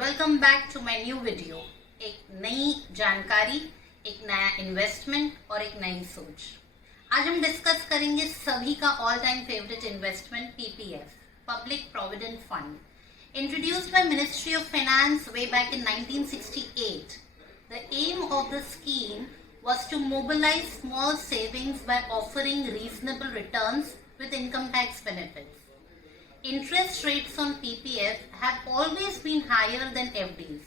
Welcome back to my new video. एक नई जानकारी, एक नया इन्वेस्टमेंट और एक नई सोच। आज हम डिस्कस करेंगे सभी का all time favourite investment PPF, public provident fund, introduced by ministry of finance way back in 1968. The aim of the scheme was to mobilize small savings by offering reasonable returns with income tax benefits. Interest rates on PPF have always been higher than FDs.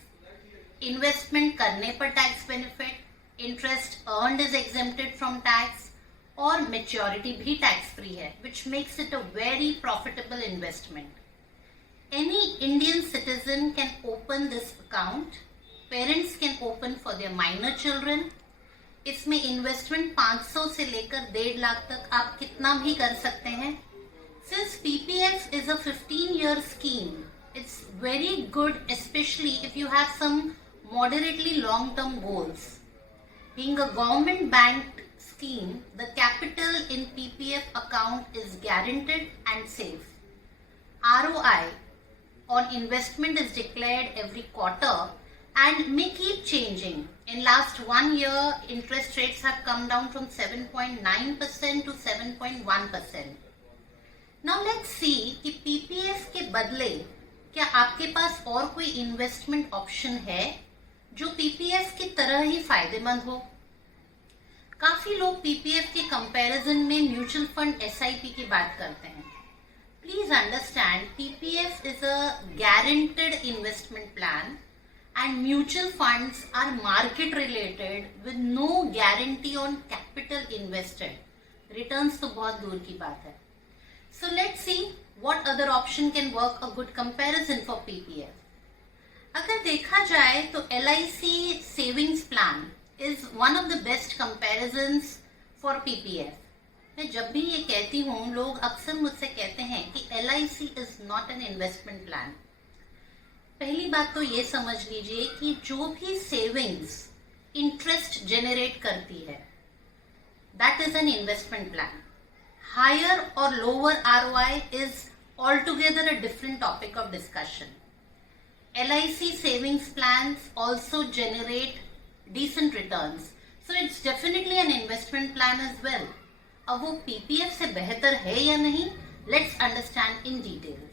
Investment करने पर tax benefit, interest earned is exempted from tax और maturity भी tax free है, which makes it a very profitable investment. Any Indian citizen can open this account. Parents can open for their minor children. इसमें investment 500 से लेकर 1.5 लाख तक आप कितना भी कर सकते हैं. Since PPF is a 15-year scheme, it's very good, especially if you have some moderately long-term goals. Being a government-backed scheme, the capital in PPF account is guaranteed and safe. ROI on investment is declared every quarter and may keep changing. In last 1 year, interest rates have come down from 7.9% to 7.1%. Now let's see कि PPF के बदले क्या आपके पास और कोई investment option है जो PPF की तरह ही फायदेमंद हो. काफी लोग PPF के कंपैरिजन में म्यूचुअल फंड SIP की बात करते हैं. Please understand, PPF is a guaranteed investment plan and mutual funds are market related with no guarantee on capital invested. Returns तो बहुत दूर की बात है. So let's see what other option can work a good comparison for PPF. अगर देखा जाए तो LIC savings plan is one of the best comparisons for PPF. मैं जब भी ये कहती हूँ, लोग अक्सर मुझसे कहते हैं कि LIC is not an investment plan. पहली बात तो ये समझ लीजिए कि जो भी सेविंग्स इंटरेस्ट जनरेट करती है, that is an investment plan. Higher or lower ROI is altogether a different topic of discussion. LIC savings plans also generate decent returns, so it's definitely an investment plan as well. अब वो PPF से बेहतर है या नहीं, let's understand in details.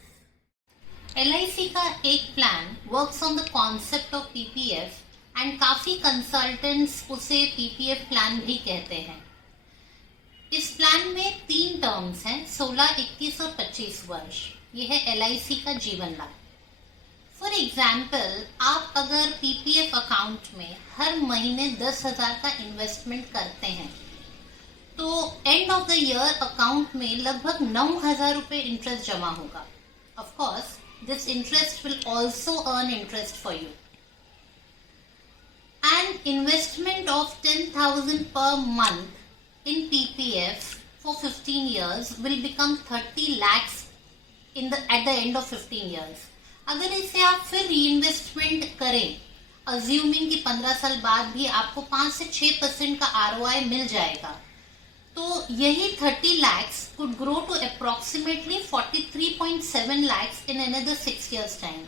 LIC का एक plan works on the concept of PPF and काफी consultants उसे PPF प्लान भी कहते हैं. इस प्लान में 3 टर्म्स हैं, 16, 21 और 25 वर्ष. यह है LIC का जीवन लाभ. फॉर एग्जाम्पल, आप अगर PPF अकाउंट में हर महीने 10,000 का इन्वेस्टमेंट करते हैं तो end of the year account में लगभग 9,000 रुपये इंटरेस्ट जमा होगा. Of course this interest will also earn interest for you. And investment of 10,000 per month in PPF for 15 years will become 30 lakhs at the end of 15 years. अगर इसे आप फिर reinvestment करें, assuming कि 15 साल बाद भी आपको 5 से 6% का ROI मिल जाएगा, तो यही 30 lakhs could grow to approximately 43.7 lakhs in another 6 years time.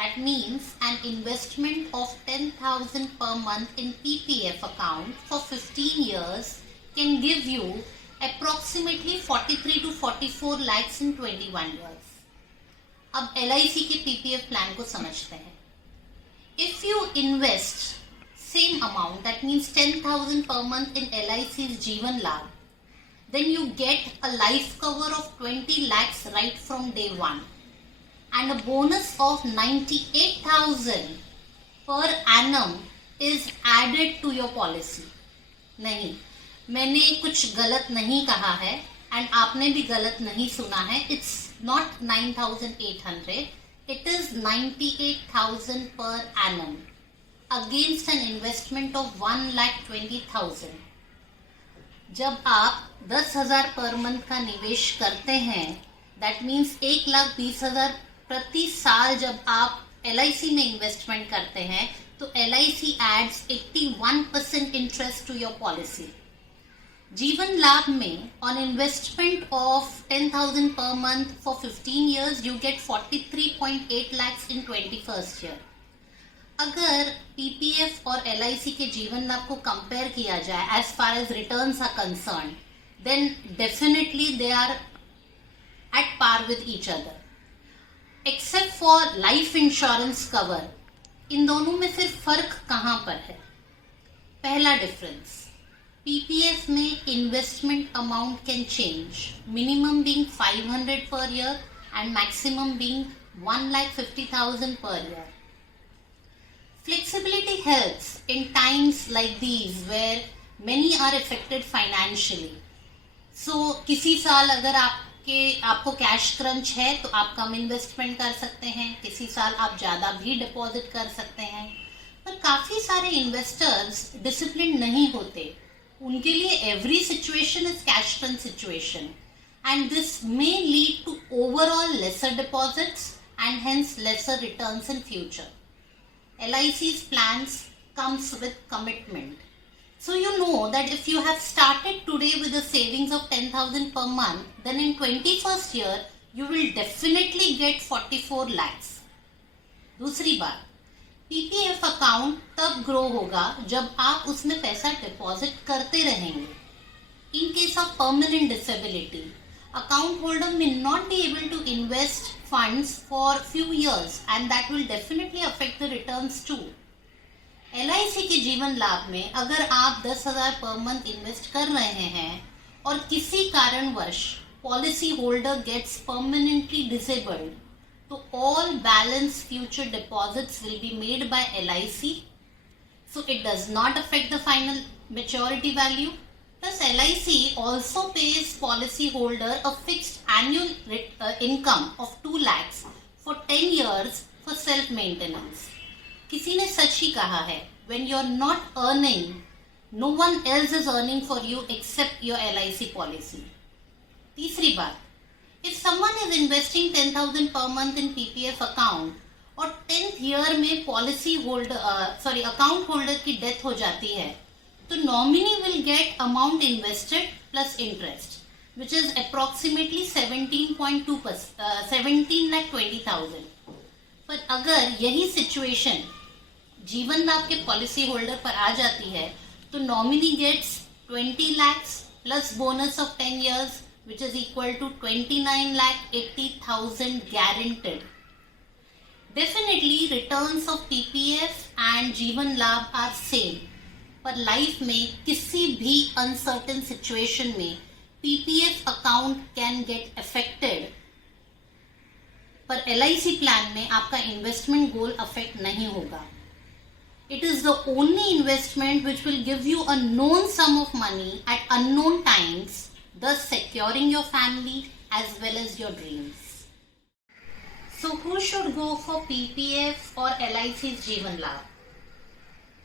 That means an investment of 10,000 per month in PPF account for 15 years can give you approximately 43 to 44 lakhs in 21 years. अब LIC के PPF plan को समझते हैं. If you invest same amount, that means 10,000 per month in LIC's जीवन लाभ, then you get a life cover of 20 lakhs right from day one and a bonus of 98,000 per annum is added to your policy. नहीं, मैंने कुछ गलत नहीं कहा है and आपने भी गलत नहीं सुना है. It's not 9,800, it is 98,000 per annum against an investment of 1,20,000. जब आप 10,000 पर मंथ का निवेश करते हैं, दैट मीन्स 1,20,000 प्रति साल जब आप LIC में इन्वेस्टमेंट करते हैं तो LIC adds 81% interest to your policy. Jeevan Labh में on investment of 10,000 per month for 15 years you get 43.8 lakhs in 21st year. अगर पीपीएफ और एलआईसी के जीवन लाभ को कंपेयर किया जाए as far as returns are concern, then definitely they are at par with each other, except for life insurance cover. इन दोनों में फिर फर्क कहाँ पर है? पहला डिफरेंस, पीपीएफ में investment amount can change, minimum being 500 per year and maximum being 1,50,000 per year. Flexibility helps in times like these where many are affected financially. So किसी साल अगर आपको कैश क्रंच है तो आप कम इन्वेस्टमेंट कर सकते हैं, किसी साल आप ज़्यादा भी डिपॉजिट कर सकते हैं. पर काफ़ी सारे इन्वेस्टर्स डिसिप्लिन नहीं होते, उनके लिए every situation is cash crunch situation, and this may lead to overall lesser deposits and hence lesser returns in future. LIC's plans comes with commitment. So you know that if you have started today with a savings of 10,000 per month, then in 21st year you will definitely get 44 lakhs. दूसरी बात, PPF account तब grow होगा जब आप उसमें पैसा deposit करते रहेंगे. In case of permanent disability, account holder may not be able to invest funds for few years and that will definitely affect the returns too. LIC के जीवन लाभ में अगर आप 10,000 पर मंथ इन्वेस्ट कर रहे हैं और किसी कारणवश policy holder gets permanently disabled, तो all balance future deposits will be made by LIC, so it does not affect the final maturity value. Plus, LIC also pays policyholder a fixed annual income of 2 lakhs for 10 years for self-maintenance. किसी ने सच ही कहा है, when you're not earning, no one else is earning for you except your LIC policy. तीसरी बात, if someone is investing 10,000 per month in PPF account और 10th year में account holder की death हो जाती है, तो nominee will get amount invested plus interest, which is approximately 17,20,000. पर अगर यही सिचुएशन जीवन लाभ के पॉलिसी होल्डर पर आ जाती है, तो nominee gets 20 lakhs plus bonus of 10 years, which is equal to 29,80,000 guaranteed. Definitely returns of PPF and जीवन लाभ are same. पर लाइफ में किसी भी अनसर्टेन सिचुएशन में PPF account can get affected, पर LIC प्लान में आपका इन्वेस्टमेंट गोल अफेक्ट नहीं होगा. It is the only investment which will give you a known sum of money at unknown times, thus securing your family as well as your dreams. So who should go for PPF or LIC's जीवन लाभ?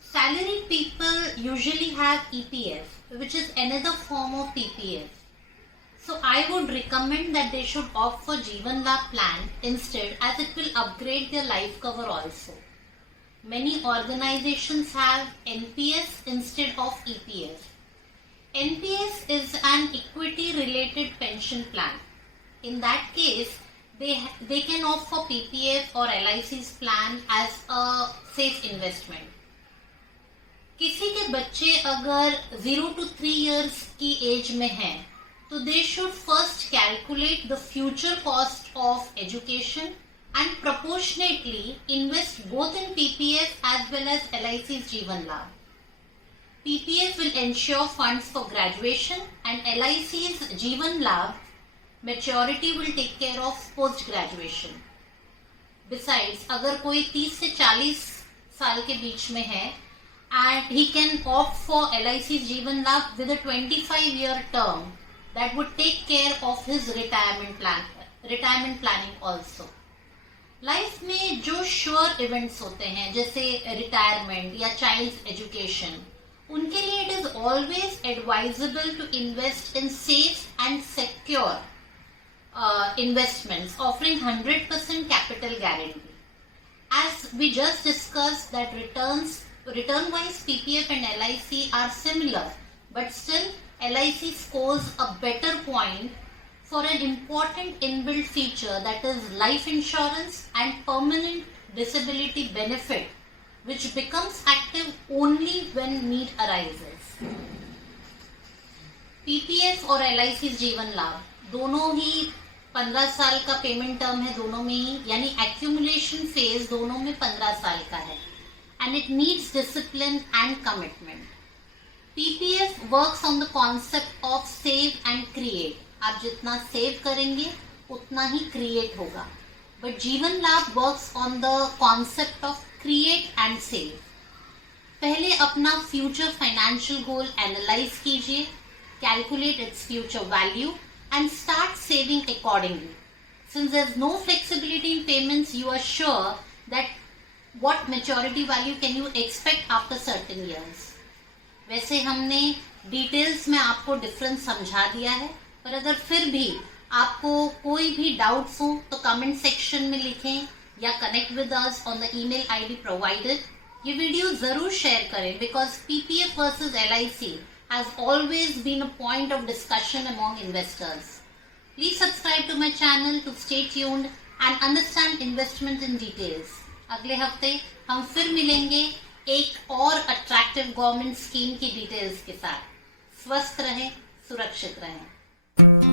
Salaried people usually have EPF, which is another form of PPF. So I would recommend that they should opt for Jeevan Labh plan instead, as it will upgrade their life cover also. Many organizations have NPS instead of EPF. NPS is an equity related pension plan. In that case, they can opt for PPF or LIC's plan as a safe investment. किसी के बच्चे अगर 0 to 3 years की as में हैं, तो they should first calculate the future cost of education and proportionately invest both in PPF as well as LIC's जीवन लाभ. PPF will ensure funds for graduation and LIC's जीवन लाभ maturity will take care of post graduation. Besides, अगर कोई 30 से 40 साल के बीच में है, and he can opt for LIC's जीवन लाभ with a 25-year term that would take care of his retirement planning also. Life में जो श्योर इवेंट्स होते हैं जैसे रिटायरमेंट या चाइल्ड एजुकेशन, उनके लिए it is always advisable to invest in safe and secure investments offering 100% capital guarantee. As we just discussed that return-wise PPF and LIC are similar, but still LIC scores a better point for an important inbuilt feature, that is life insurance and permanent disability benefit, which becomes active only when need arises. PPF और LIC जीवन लाभ दोनों ही 15 साल का payment term है, दोनों में ही, यानी एक्यूमुलेशन फेज दोनों में 15 साल का है, and it needs discipline and commitment. PPF works on the concept of save and create. आप जितना सेव करेंगे उतना ही क्रिएट होगा. बट जीवन लाभ works on the concept of create and save. पहले अपना फ्यूचर फाइनेंशियल गोल एनालाइज कीजिए, calculate its future value and start saving accordingly. Since there is no flexibility in payments, you are sure that what maturity value can you expect after certain years. वैसे हमने details में आपको difference समझा दिया है, पर अगर फिर भी आपको कोई भी डाउट्स हो तो कमेंट सेक्शन में लिखें या connect with us on the email ID provided. ये वीडियो जरूर शेयर करें because PPF versus LIC has always been a point of discussion among investors. Please subscribe to my channel to stay tuned and understand investment in details. अगले हफ्ते हम फिर मिलेंगे एक और अट्रैक्टिव गवर्नमेंट स्कीम की डिटेल्स के साथ. स्वस्थ रहें, सुरक्षित रहें.